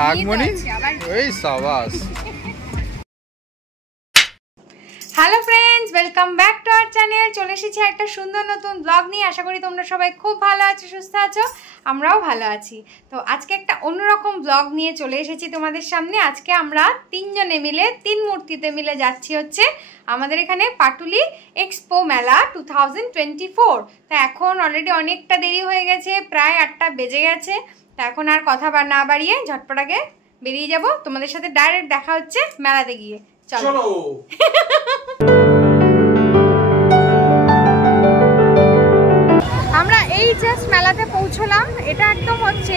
নাগমণি ওই সাবাস। Hello friends, welcome back to our channel. চলে এসেছি একটা সুন্দর নতুন ব্লগ নিয়ে। আশা করি তোমরা সবাই খুব ভালো আছো, সুস্থ আছো, আমরাও ভালো আছি। তো আজকে একটা অন্যরকম ব্লগ নিয়ে চলে এসেছি তোমাদের সামনে। আজকে আমরা তিনজনে মিলে তিন মূর্তিতে মিলে যাচ্ছি হচ্ছে আমাদের এখানে পাটুলি এক্সপো মেলা 2024। তা এখন অলরেডি অনেকটা দেরি হয়ে গেছে, প্রায় 8টা বেজে গেছে। তা এখন আর কথা না বাড়িয়ে ঝটপটাকে বেরিয়ে যাব। তোমাদের সাথে ডাইরেক্ট দেখা হচ্ছে মেলাতে গিয়ে। চলো। আমরা এই জাস্ট মেলাতে পৌঁছলাম। এটা একদম হচ্ছে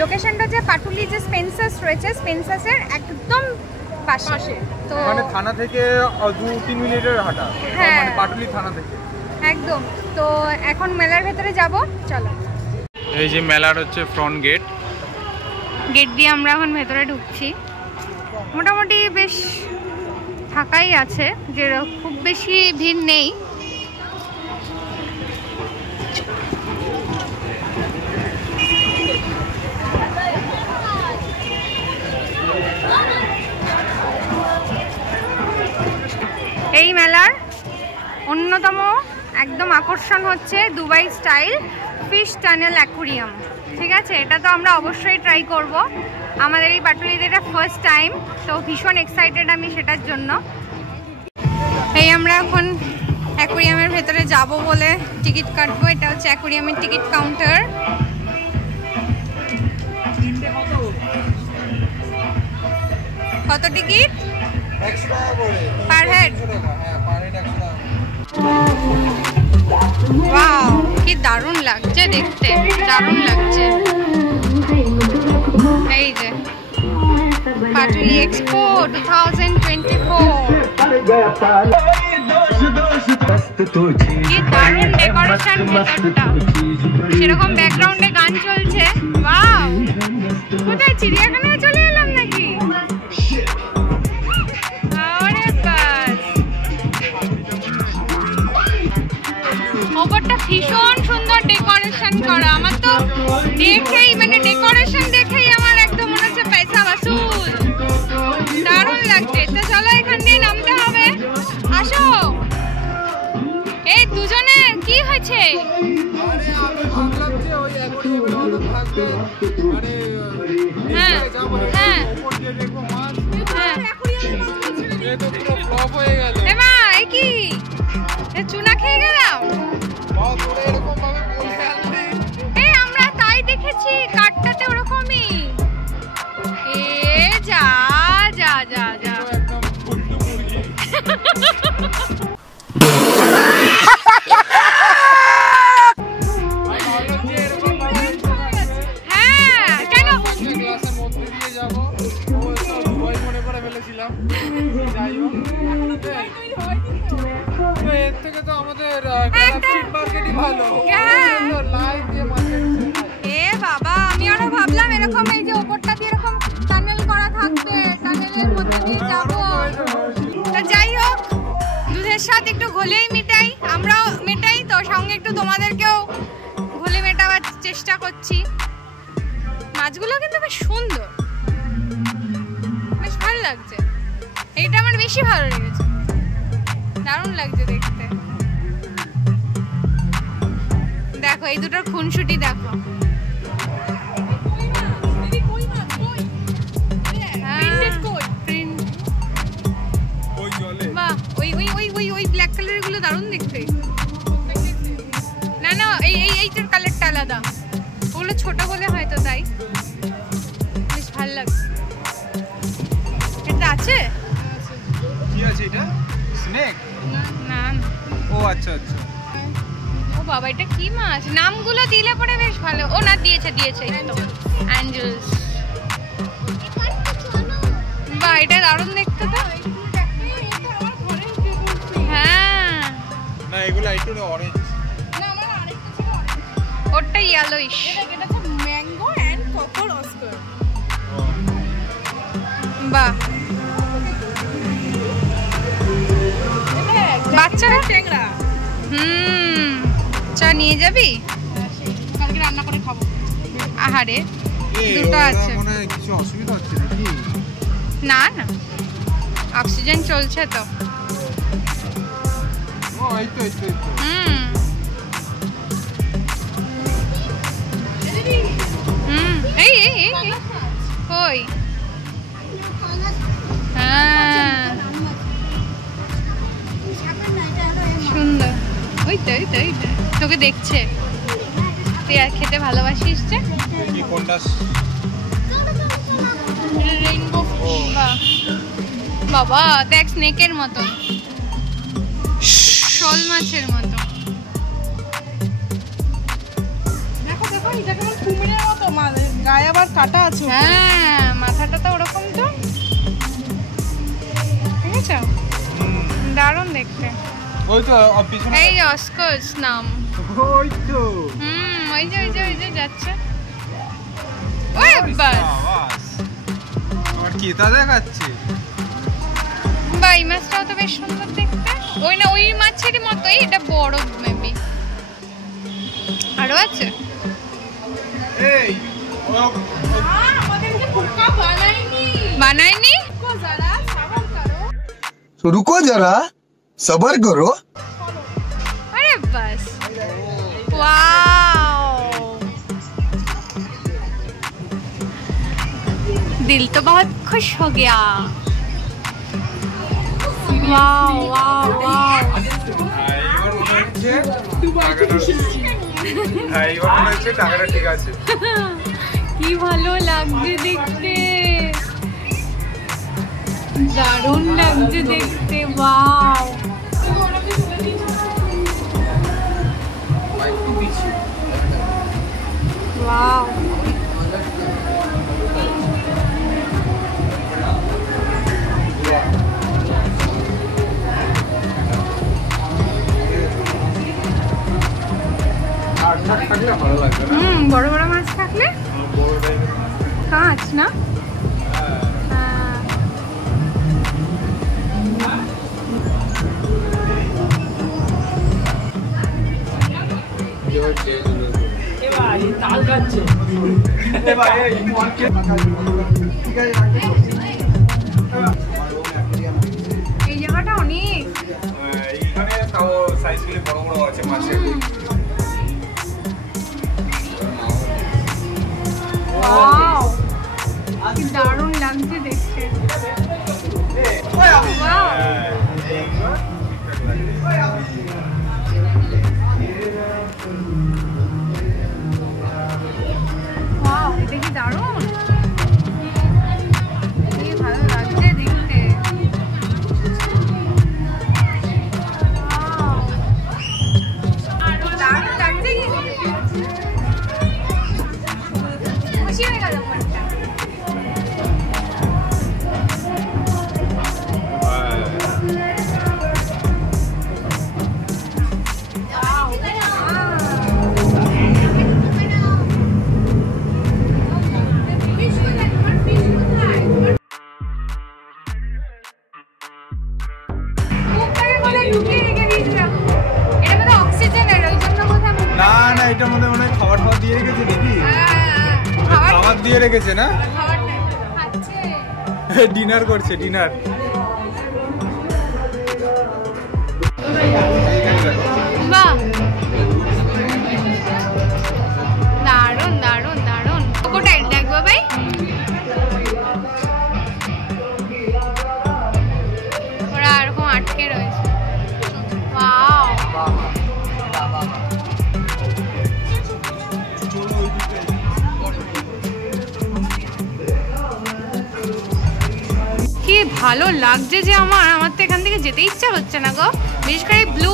লোকেশনটা যে পাটুলি যে স্পেন্সার্স রয়েছে, স্পেন্সার্সের একদম পাশে। তো মানে থানা থেকে 2-3 মিনিটের হাঁটা, মানে পাটুলি থানা থেকে একদম। তো এখন মেলার ভেতরে যাব, চলো। এই যে মেলার হচ্ছে ফ্রন্ট গেট দিয়ে আমরা এখন ভেতরে ঢুকছি। মোটামুটি বেশ ফাঁকাই আছে, যে খুব বেশি ভিড় নেই। এই মেলার অন্যতম একদম আকর্ষণ হচ্ছে Dubai style fish tunnel aquarium. ঠিক আছে, এটা তো আমরা অবশ্যই ট্রাই করব। আমাদের এই পাটুলিতে এটা ফার্স্ট টাইম, তো ভীষণ এক্সাইটেড আমি সেটার জন্য। এই আমরা এখন অ্যাকুরিয়ামের ভেতরে যাব বলে টিকিট কাটবো। এটা হচ্ছে অ্যাকুরিয়ামের টিকিট কাউন্টার। কত টিকিট? 100 টাকা করে পার হেড। হ্যাঁ, পার হেড 100 টাকা। ওয়াও, কি দারুণ লাগছে দেখতে, দারুণ লাগছে। এই যে পাটুলি এক্সপো 2024। কি দারুণ ডেকোরেশন ভেতরটা, সেরকম ব্যাকগ্রাউন্ডে গান চলছে। ওয়াও, কোথায় চিড়িয়াখানায় চলে এলাম নাকি? ওপরটা ভীষণ সুন্দর ডেকোরেশন করা। আমার তো দেখেই মানে ডেকোরেশন দেখেই আমার একদম মনে হচ্ছে পয়সা বাসুল, দারুণ লাগছে। তো চলো এখান দিয়ে নামতে হবে, আসো। এই দুজনে কি হয়েছে? হ্যাঁ হ্যাঁ এমা, এই কি চুনা খেয়ে গেলাম? এই আমরা তাই দেখেছি, কাঠটাতে ওরকমই। এ যা যা যা যা হ্যাঁ, কেন বাবা, আমি আরো ভাবলাম এরকম এই যে ওপরটা দিয়ে এরকম টানেল করা থাকবে, টানেলের মধ্যে দিয়ে যাবো। যাই হোক, দুধের সাথে একটু ঘোলেই মিটাই, আমরাও মেটাই, তো সঙ্গে একটু তোমাদেরকেও ঘোলে মেটাবার চেষ্টা করছি। মাছগুলো কিন্তু বেশ সুন্দর, বেশ ভালো লাগছে। এইটা আমার বেশি ভালো লেগেছে, দারুণ লাগছে দেখতে। দেখো এই দুটোর খুনসুটি দেখো। ব্ল্যাক কালারের গুলো দারুণ দেখতে। না না, এইটার কালারটা আলাদা, ওগুলো ছোট বলে হয়তো তাই বেশ ভালো লাগছে। এটা আছে, কি আছে এটা? স্নেক? না, ও আচ্ছা আচ্ছা। ও বাবা, এটা কি মাছ? নামগুলো দিলে পরে বেশ ভালো। ও না, দিয়েছে অ্যাঞ্জেলস। বাহ, এটা দারুণ দেখতে তো। হ্যাঁ না, এগুলো একটু অরেঞ্জ। না, আমার আরেকটা ছিল, ওটা ইয়েলোইশ। এটা হচ্ছে ম্যাঙ্গো এন্ড কপার অস্কার। বাহ, বাচ্চারা ট্যাংরা। চা নিয়ে যাবি? কালকে রান্না করে খাবো। আহারে, দুটো আছে। মনে হয় কিছু অসুবিধা হচ্ছে নাকি? না না, অক্সিজেন চলছে তো। ও এই তো। এই কই? হ্যাঁ সুন্দর। ওই তো তোকে দেখছে, তুই আর খেতে ভালোবাসিস যে। কি কোনটা? রেইনবো বাবা, দেখ স্নেকের মতো, শোল মাছের মতো। দেখো এটা কেমন কুমিরের মতো, গায়ে আবার কাটা আছে। হ্যাঁ মাথাটা তো ওরকম তো, ঠিক আছে, দারুণ দেখতে। ওই তো পিছনে, এই অস্কস নাম। ওই তো ওই যে যাচ্ছে। ওই বাস আমার কি তা দেখাচ্ছে। বা এই মাছটাও তো বেশ সুন্দর দেখতে। ওই না, ওই মাছেরই মতোই, এটা বড় মেবি। আরো আছে। এই আমাদেরকে বোকা বানায়নি। तो रुको जरा सबर करो। अरे बस वाओ, दिल तो बहुत खुश हो गया। वाओ वाओ वाओ, টাকাটা ঠিক আছে। কি ভালো লাগছে দেখতে, দারুণ লাগছে দেখতে। ওয়াও, ওয়াও, বড় বড় মাছ থাকলে কাঁচ না। এই জায়গাটা অনেক, এইখানে তাও সাইজগুলি বড় বড় আছে মাছের। ওয়াও, কি দারুণ লাগছে দেখতে। ওয়াও, ওয়াও, এটা কি দারুণ, কি ভালো লাগছে দেখতে। ওয়াও, দারুণ লাগছে কিন্তু। খুশি হয়ে গেল মনটা। না না, এটার মধ্যে মনে হয় খাবার দিয়ে রেখেছে নাকি? খাবার দিয়ে রেখেছে না, ডিনার করছে, ডিনার। বাহ, দারুণ দারুণ দারুণ। কোটাইল দেখবো ভাই, ওরা এরকম আটকে রয়েছে। ওয়াও, কি ভালো লাগছে যে আমার তো এখান থেকে যেতে ইচ্ছা হচ্ছে না গো। বিশেষ করে ব্লু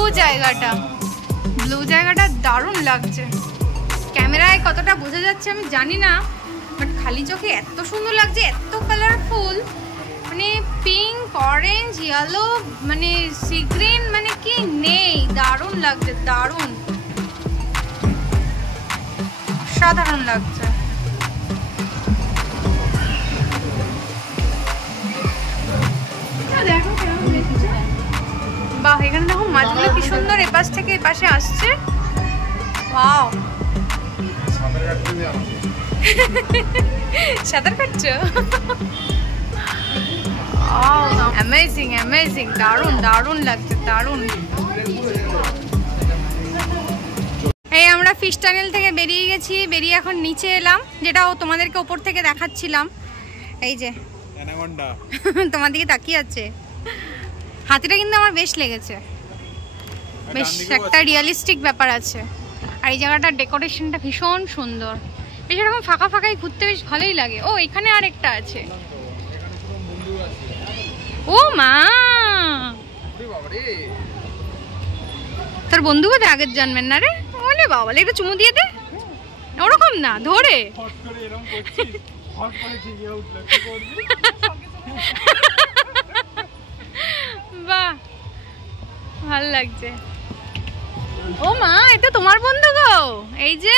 জায়গাটা দারুণ লাগছে। ক্যামেরায় কতটা বোঝা যাচ্ছে আমি জানি না, বাট খালি চোখে এত সুন্দর লাগছে, এত কালারফুল, মানে পিঙ্ক, অরেঞ্জ, ইয়েলো, মানে সি গ্রিন, মানে কি নেই, দারুণ লাগছে, দারুণ, সাধারণ লাগছে। বাহ, এখানে দেখো মাছগুলো কি সুন্দর এপাশ থেকে এপাশে আসছে। ওয়াও, সাঁতার কাটছো? অ্যামেজিং অ্যামেজিং, দারুণ দারুণ লাগছে, দারুণ। এই আমরা ফিশ টানেল থেকে বেরিয়ে গেছি, বেরিয়ে এখন নিচে এলাম, যেটাও তোমাদেরকে ওপর থেকে দেখাচ্ছিলাম। এই যে তোমার দিকে তাকিয়ে আছে। হাতিটা কিন্তু আমার বেশ লেগেছে, বেশ একটা রিয়েলিস্টিক ব্যাপার আছে। আর এই জায়গাটার ডেকোরেশনটা ভীষণ সুন্দর, বেশ এরকম ফাঁকা ফাঁকাই ঘুরতে বেশ ভালোই লাগে। ও এখানে আরেকটা আছে। ও মা, তোর বন্ধু বোধ আগের জন্মের না রে? বলে বাবা, একটু চুমু দিয়ে দে। ওরকম না, ধরে বাহ, ভাল লাগছে। ও মা, এটা তোমার বন্ধু গো। এই যে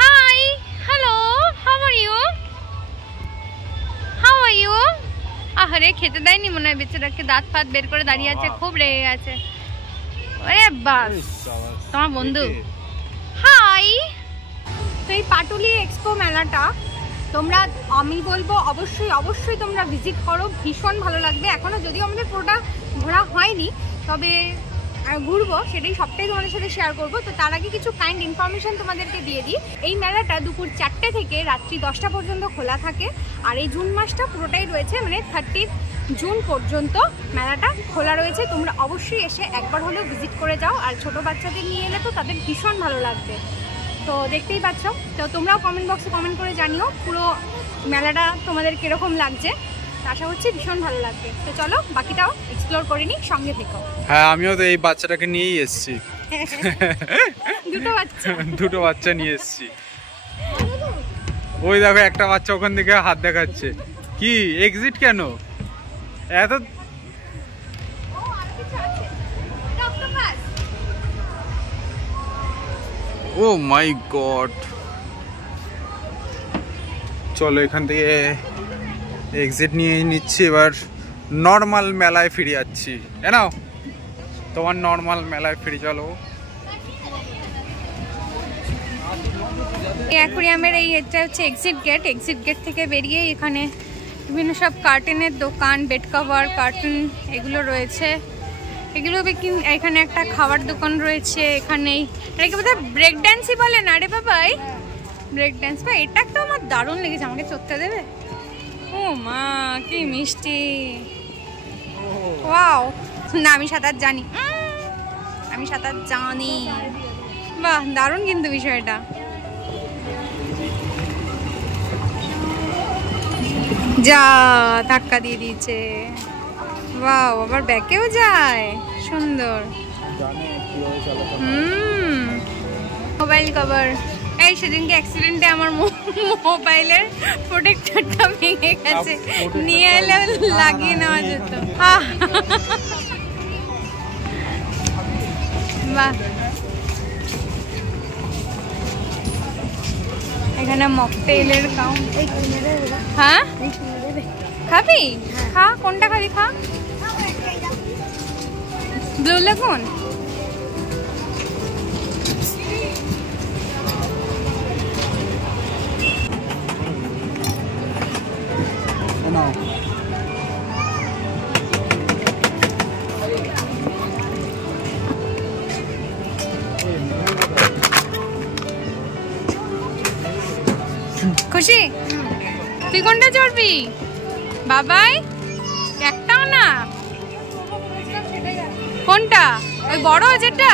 hi, hello, how are you, how are you. আরে খেতে দেয়নি মনে হয় বেচারাকে, দাঁত ফাত বের করে দাঁড়িয়ে আছে, খুব রেগে গেছে। আরে বাস, তোমার বন্ধু। হাই। তো এই পাটুলি এক্সপো মেলাটা তোমরা, আমি বলবো অবশ্যই অবশ্যই তোমরা ভিজিট করো, ভীষণ ভালো লাগবে। এখনও যদিও আমাদের পুরোটা ঘোরা হয়নি, তবে ঘুরবো, সেটাই সবটাই তোমাদের সাথে শেয়ার করবো। তো তার আগে কিছু কাইন্ড ইনফরমেশন তোমাদেরকে দিয়ে দিই। এই মেলাটা দুপুর 4টে থেকে রাত্রি 10টা পর্যন্ত খোলা থাকে। আর এই জুন মাসটা পুরোটাই রয়েছে, মানে 30 জুন পর্যন্ত মেলাটা খোলা রয়েছে। তোমরা অবশ্যই এসে একবার হলেও ভিজিট করে যাও। আর ছোটো বাচ্চাদের নিয়ে এলে তো তাদের ভীষণ ভালো লাগবে। তো দেখতেই পাচ্ছ। তো তোমরাও কমেন্ট বক্সে কমেন্ট করে জানিও পুরো মেলাটা তোমাদের কীরকম লাগছে। আশা করছি ভীষণ ভালো লাগবে। তো চলো বাকিটাও এক্সপ্লোর করে নিই, সঙ্গে থেকো। হ্যাঁ, আমিও তো এই বাচ্চাটাকে নিয়েই এসেছি। দুটো বাচ্চা নিয়ে এসেছি। ওই দেখো একটা বাচ্চা ওখান থেকে হাত দেখাচ্ছে। কি এক্সিট কেন এত? ও মাই গড, চলো এখান থেকে এক্সিট নিয়ে নিচ্ছি। এবার নর্মাল মেলায় ফিরে যাচ্ছি। নাও তোমার নর্মাল মেলায় ফিরে চলো। অ্যাকুয়ারিয়ামের এটা হচ্ছে এক্সিট গেট। এক্সিট গেট থেকে বেরিয়ে এখানে বিভিন্ন সব কার্টুনের দোকান, বেড কভার, কার্টুন এগুলো রয়েছে। এগুলো এখানে একটা খাবার দোকান রয়েছে। এখানেই এটাকে বোধহয় ব্রেক ড্যান্সই বলে না রে বাবাই? ব্রেক ড্যান্স বা এটা একটা আমার দারুণ লেগেছে, আমাকে চড়তে দেবে? ও মা, কি মিষ্টি। ওয়াও, না আমি সাঁতার জানি, আমি সাঁতার জানি। বাহ, দারুণ কিন্তু বিষয়টা। যা ধাক্কা দিয়ে দিয়েছে। বাহ, আবার ব্যাকেও যায়, সুন্দর। Mobile cover. এই সেদিনকে অ্যাক্সিডেন্টে আমার মোবাইলের প্রোটেক্টরটা ভেঙে গেছে, নিয়ে এলে লাগিয়ে নেওয়া যেত। বাহ, এখানে মকটেইলের কাউন্টার। হ্যাঁ খাবি? খা, কোনটা খাবি? খা। ব্লু লাগুন। খুশি? তুই কোনটা চড়বি বাবাই? একটাও না? কোনটা? ওই বড় যেটা?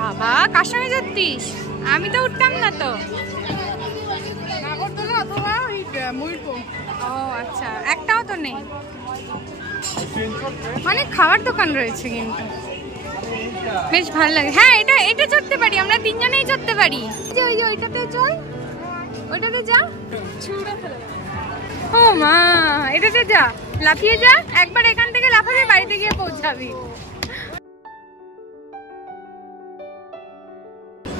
বাবা, কার সঙ্গে যাচ্ছিস? আমি তো উঠতাম না তো। ও আচ্ছা, একটাও তো নেই। অনেক খাবার দোকান রয়েছে কিন্তু বেশ ভালো লাগে। হ্যাঁ, এটা চড়তে পারি, আমরা তিনজনেই চড়তে পারি। যে ওই যে ওইটাতে চল, ওইটাতে যা। ও মা, এটাতে যা, লাফিয়ে যা। একবার এখান থেকে লাফাবি, বাড়িতে গিয়ে পৌঁছাবি।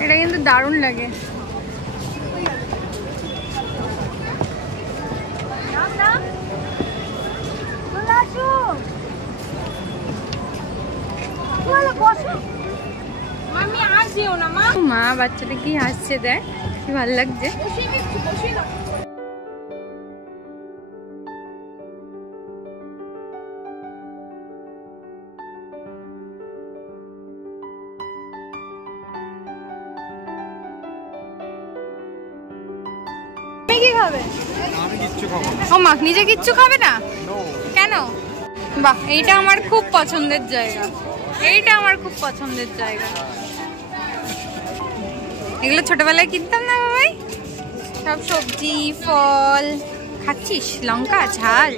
এটা কিন্তু দারুণ লাগে। মা বাচ্চাটা কি হাসছে, দেখ কি ভালো লাগছে। কি খাবে? ও মা নিজে কিচ্ছু খাবে না কেন? বাহ, এইটা আমার খুব পছন্দের জায়গা, এইটা আমার খুব পছন্দের জায়গা। এগুলো ছোটবেলায় কিনতাম না বাবাই, সব সবজি ফল। খাচ্ছিস লঙ্কা ঝাল?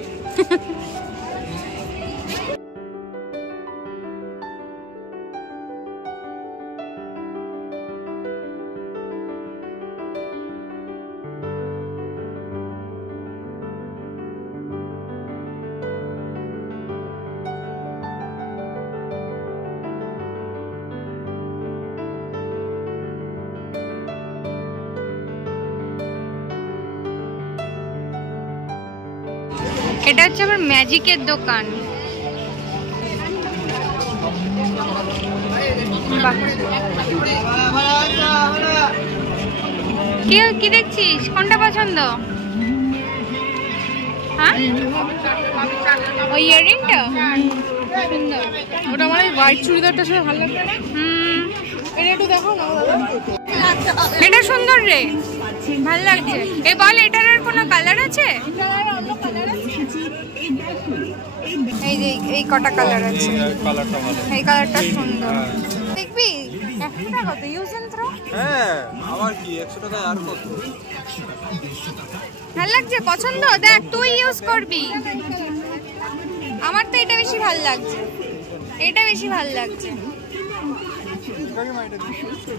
এটা হচ্ছে আমার ম্যাজিকের দোকান। কি দেখছিস? কোনটা পছন্দ? হ্যাঁ ওই ইয়ারিংটা সুন্দর। ওটা আমার এই হোয়াইট চুড়িদারটার সাথে ভালো লাগবে না? এটা একটু দেখো না দাদা। এটা সুন্দর রে, ভালো লাগছে। এই বল এটার আর কোনো কালার আছে? এই যে এই কটা কালার আছে, এই কালারটা সুন্দর। দেখবি 100 টাকা তো ইউজ এন্ড থ্রো। হ্যাঁ আবার কি 100 টাকা আর কত? ভালো লাগছে, পছন্দ? দেখ তুই ইউজ করবি। আমার তো এটা বেশি ভালো লাগছে, এটা বেশি ভালো লাগছে।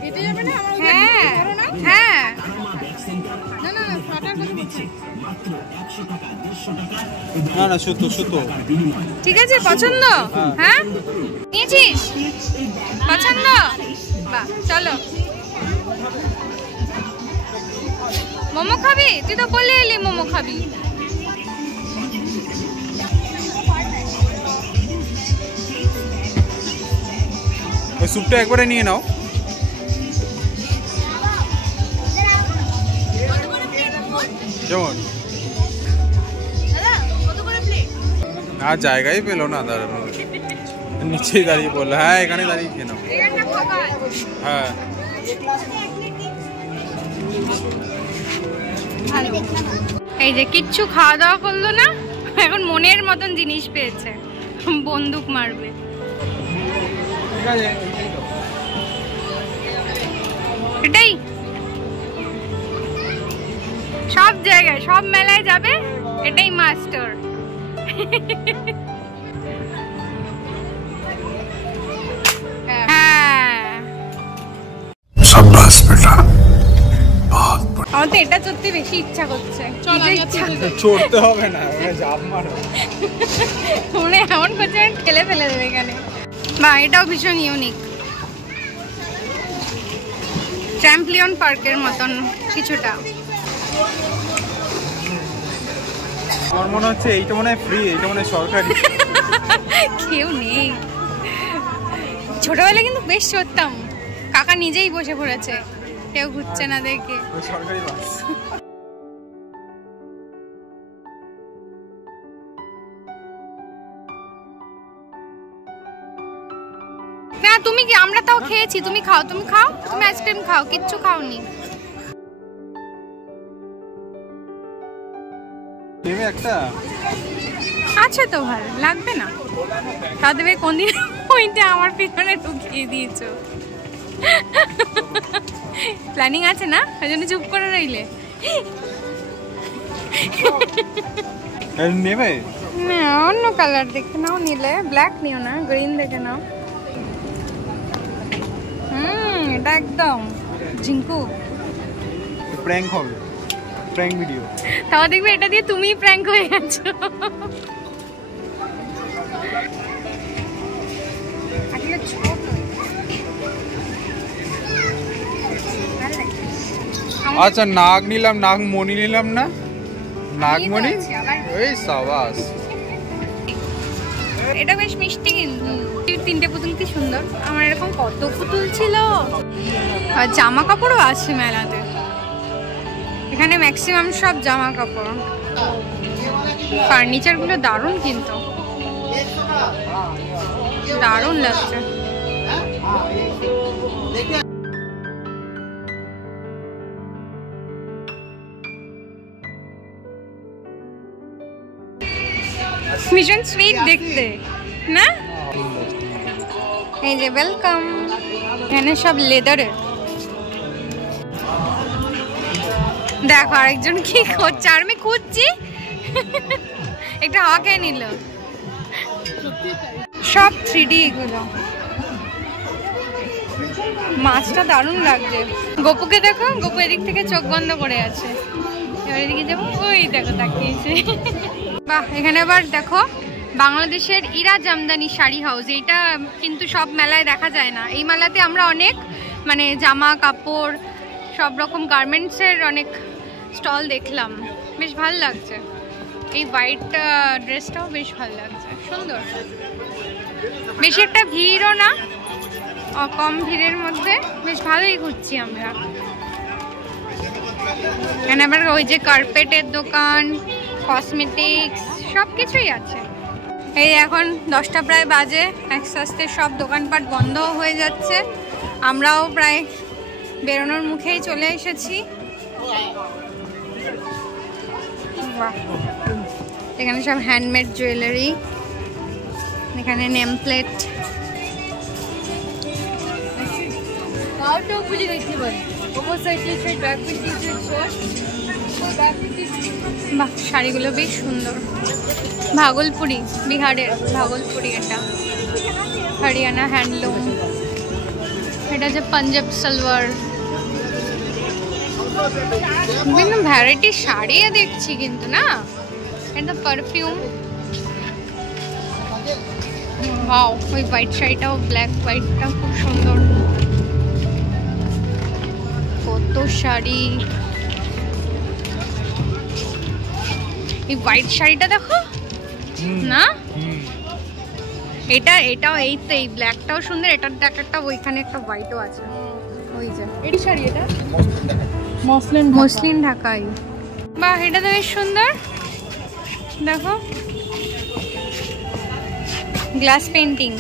এটা যাবে না আমার? হ্যাঁ হ্যাঁ না না না, ফাটার কথা বলছি। না না সুতো সুতো। ঠিক আছে, পছন্দ? হ্যাঁ নিয়েছিস? পছন্দ? বাহ, চলো। মোমো খাবি? তুই তো বলে এলি মোমো খাবি। ওই স্যুপটা একবারে নিয়ে নাও। যেমন আর জায়গায় পেলো না, দাঁড়ানো নিচেই দাঁড়িয়ে বললো হ্যাঁ এখানে দাঁড়িয়ে খেয়ে নাও। হ্যাঁ এই যে কিচ্ছু খাওয়া দাওয়া করলো না, এখন মনের মতন জিনিস পেয়েছে, বন্দুক মারবে। এটাই সব জায়গায় সব মেলায় যাবে, এটাই মাস্টার। আমার তো এটা চড়তে বেশি ইচ্ছা করছে। চড়তে হবে না, জাম্প মারো। মনে এমন করছে ঠেলে ফেলে দেবে এখানে। বা এটাও ভীষণ ইউনিক, ট্র্যাম্পলিয়ন পার্কের মতন কিছুটা। আমার মনে হচ্ছে এইটা মনে হয় ফ্রি, এইটা মনে হয় সরকারি। কেউ নেই। ছোটবেলায় কিন্তু বেশ চড়তাম, কাকা নিজেই বসে পড়েছে, কেউ ঘুরছে না দেখে। সরকারি বাস। না তুমি কি, আমরা তাও খেয়েছি। তুমি খাও, তুমি খাও, তুমি আইসক্রিম খাও, কিচ্ছু খাওনি। একটা আচ্ছা তো ভালো লাগবে না, তা দেবে কোন দিন ওইটা আমার পিছনে ঢুকিয়ে দিয়েছো। প্ল্যানিং আছে না, ওই জন্য চুপ করে রইলে। নেবে না অন্য কালার দেখে নাও, নিলে ব্ল্যাক নিও না, গ্রিন দেখে নাও। এটা একদম ঝিঙ্কু। প্র্যাঙ্ক হবে, প্র্যাঙ্ক ভিডিও। তাও দেখবে এটা দিয়ে তুমি প্র্যাঙ্ক হয়ে গেছো। আচ্ছা নাগ নিলাম, নাগমণি নিলাম না, নাগমণি। ওই সাবাস। এটা বেশ মিষ্টি কিন্তু। 3টে পুতুল কি সুন্দর। আমার এরকম কত পুতুল ছিল। আর জামা কাপড়ও আছে মেলাতে। এখানে ম্যাক্সিমাম সব জামা কাপড়। ফার্নিচারগুলো দারুণ কিন্তু, দারুণ লাগছে। ভীষণ সুইট দেখতে না? এই যে ওয়েলকাম। এখানে সব লেদারের। দেখো আরেকজন কি করছে, আর আমি খুঁজছি। একটা হাওয়া খেয়ে নিল। সব 3D এগুলো। মাছটা দারুণ লাগছে। গোপুকে দেখো, গোপু এদিক থেকে চোখ বন্ধ করে আছে। এবার এদিকে যাবো, ওই দেখো তাকিয়েছে। বাহ, এখানে আবার দেখো বাংলাদেশের ইরা জামদানি শাড়ি হাউস। এইটা কিন্তু সব মেলায় দেখা যায় না। এই মেলাতে আমরা অনেক মানে জামা কাপড় সব রকম গার্মেন্টসের অনেক স্টল দেখলাম। বেশ ভালো লাগছে। এই হোয়াইট ড্রেসটাও বেশ ভালো লাগছে, সুন্দর। বেশি একটা ভিড়ও না, কম ভিড়ের মধ্যে বেশ ভালোই ঘুরছি আমরা। এখানে আবার ওই যে কার্পেটের দোকান, কসমেটিক্স সব কিছুই আছে। এই এখন 10টা প্রায় বাজে, আস্তে আস্তে সব দোকানপাট বন্ধ হয়ে যাচ্ছে। আমরাও প্রায় বেরোনোর মুখেই চলে এসেছি। বাহ, এখানে সব হ্যান্ডমেড জুয়েলারি, এখানে নেম প্লেট। বাহ, শাড়িগুলো বেশ সুন্দর। ভাগলপুরি, বিহারের ভাগলপুরি। এটা হরিয়ানা হ্যান্ডলুম। এটা যে পাঞ্জাব সালোয়ার। বিভিন্ন ভ্যারাইটির শাড়িও দেখছি কিন্তু না। এটা পারফিউম। ওয়াও, ওই হোয়াইট শাড়িটাও, ব্ল্যাক হোয়াইটটা খুব সুন্দর। কত শাড়ি। এই হোয়াইট শাড়িটা দেখো না, এটাও এই তো, এই ব্ল্যাকটাও সুন্দর। এটার একটা ওইখানে একটা হোয়াইটও আছে। ওই যে এই শাড়ি, এটা মসলিন ঢাকাই। বাহ, এটা তো বেশ সুন্দর। দেখো গ্লাস পেন্টিং।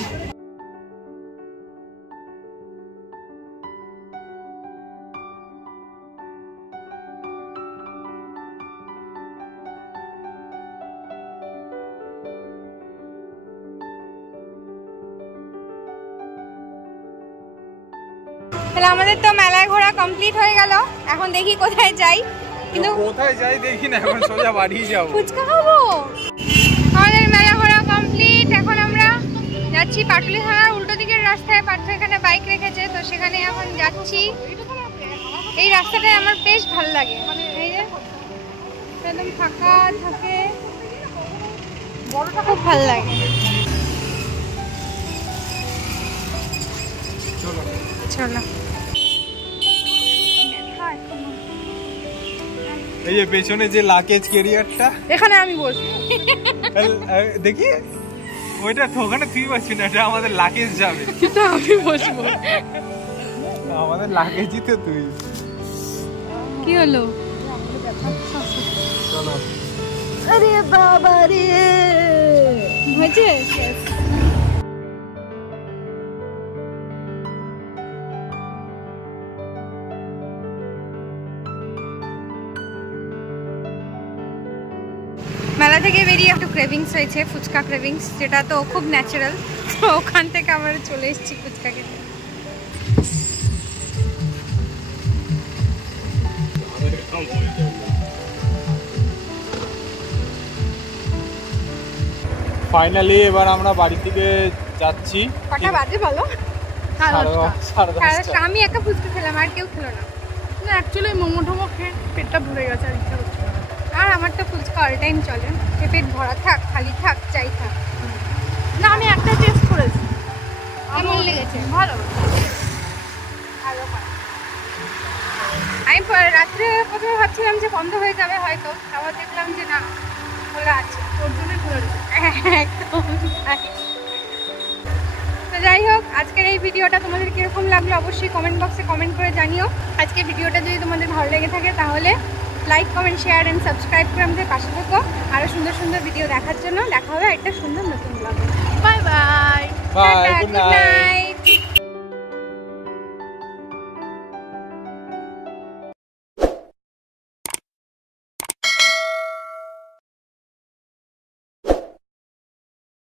তাহলে আমাদের তো মেলায় ঘোরা কমপ্লিট হয়ে গেল। এখন দেখি কোথায় যাই। কিন্তু কোথায় যাই দেখি না, এখন সোজা বাড়ি যাব। ফুচকা খাবো। আমাদের মেলা ঘোরা কমপ্লিট। এখন আমরা যাচ্ছি পাটুলি থানার উল্টো দিকের রাস্তায়। পার্থ এখানে বাইক রেখেছে, তো সেখানে এখন যাচ্ছি। এই রাস্তাটাই আমার বেশ ভালো লাগে। মানে এই যে একদম ফাঁকা থাকে, বড়টা খুব ভালো লাগে। চলো। এই যে পেছনে যে লাগেজ ক্যারিয়ারটা, এখানে আমি বসবো। দেখি ওইটা তো ওখানে তুই পাচ্ছি না, এটা আমাদের লাগেজ যাবে। কিন্তু আমি বসবো। আমাদের লাগেজই তো তুই। কি হলো? চলো। আরে বাবা রে, হয়েছে? মেলা থেকে বেরিয়ে একটু ক্রেভিংস হয়েছে, ফুচকা ক্রেভিংস, যেটা তো খুব ন্যাচারাল। তো ওখান থেকে আমরা চলে এসেছি ফুচকা খেতে। ফাইনালি এবার আমরা বাড়ি থেকে যাচ্ছি। কটা বাজে বলো? আমি একা ফুচকা খেলাম, আর কেউ খেলো না। না অ্যাকচুয়ালি মোমো টোমো খেয়ে পেটটা ভরে গেছে, আর ইচ্ছা হচ্ছে না। আর আমার তো ফুচকা অল টাইম চলে। পেট ভরা থাক, খালি থাক, চাই থাক। না আমি একটা টেস্ট করেছি, কেমন লেগেছে? ভালো। আমি রাত্রে প্রথমে ভাবছিলাম যে বন্ধ হয়ে যাবে হয়তো, আবার দেখলাম যে না, খোলা আছে, তোর জন্যই খোলা রেখেছি। একদম তাই। তো যাই হোক, আজকের এই ভিডিওটা তোমাদের কীরকম লাগলো অবশ্যই কমেন্ট বক্সে কমেন্ট করে জানিও। আজকের ভিডিওটা যদি তোমাদের ভালো লেগে থাকে তাহলে like, comment, share and subscribe করে আমাদের পাশে থেকো আরও সুন্দর সুন্দর ভিডিও দেখার জন্য। দেখা হবে একটা সুন্দর নতুন ব্লগে। Bye bye. বাই, টাটা, গুড গুড নাইট। নাইট।